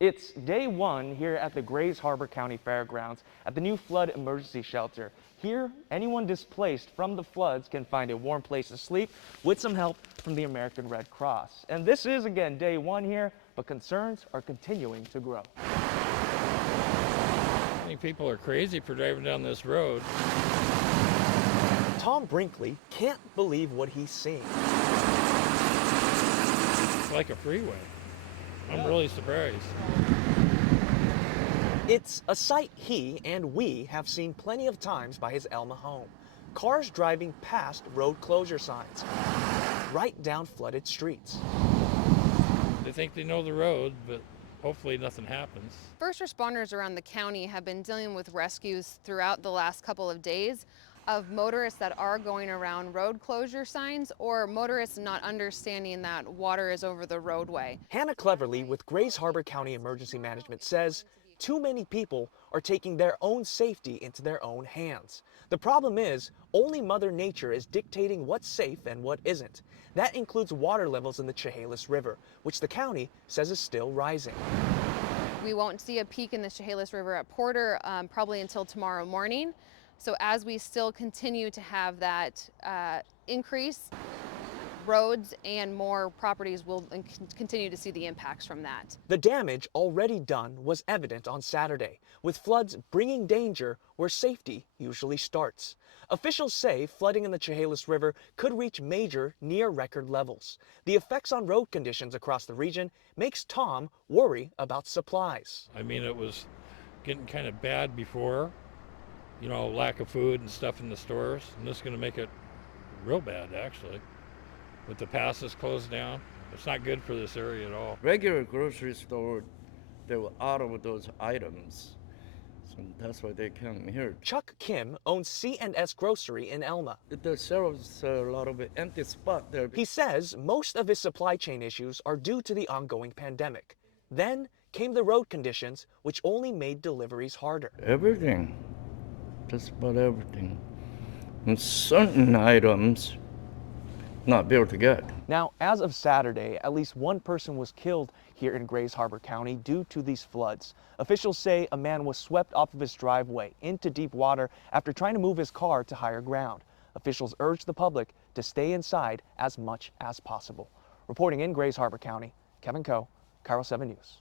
It's day one here at the Grays Harbor County Fairgrounds at the new flood emergency shelter. Here, anyone displaced from the floods can find a warm place to sleep with some help from the American Red Cross. And this is again day one here, but concerns are continuing to grow. I think people are crazy for driving down this road. Tom Brinkley can't believe what he's seeing. It's like a freeway. I'm really surprised. It's a sight he and we have seen plenty of times by his Elma home. Cars driving past road closure signs, right down flooded streets. They think they know the road, but hopefully nothing happens. First responders around the county have been dealing with rescues throughout the last couple of days of motorists that are going around road closure signs or motorists not understanding that water is over the roadway. Hannah Cleverly with Grays Harbor County Emergency Management says too many people are taking their own safety into their own hands. The problem is only Mother Nature is dictating what's safe and what isn't. That includes water levels in the Chehalis River, which the county says is still rising. We won't see a peak in the Chehalis River at Porter probably until tomorrow morning. So as we still continue to have that increase, roads and more properties will continue to see the impacts from that. The damage already done was evident on Saturday, with floods bringing danger where safety usually starts. Officials say flooding in the Chehalis River could reach major near-record levels. The effects on road conditions across the region makes Tom worry about supplies. I mean, it was getting kind of bad before, you know, lack of food and stuff in the stores, and this is going to make it real bad, actually. With the passes closed down, it's not good for this area at all. Regular grocery store, they were out of those items. So that's why they come here. Chuck Kim owns C&S Grocery in Elma. There's a lot of empty spot there. He says most of his supply chain issues are due to the ongoing pandemic. Then came the road conditions, which only made deliveries harder. Everything, just about everything. And certain items, not be able to get. Now, as of Saturday, at least one person was killed here in Grays Harbor County due to these floods. Officials say a man was swept off of his driveway into deep water after trying to move his car to higher ground. Officials urge the public to stay inside as much as possible. Reporting in Grays Harbor County, Kevin Coe, KIRO 7 News.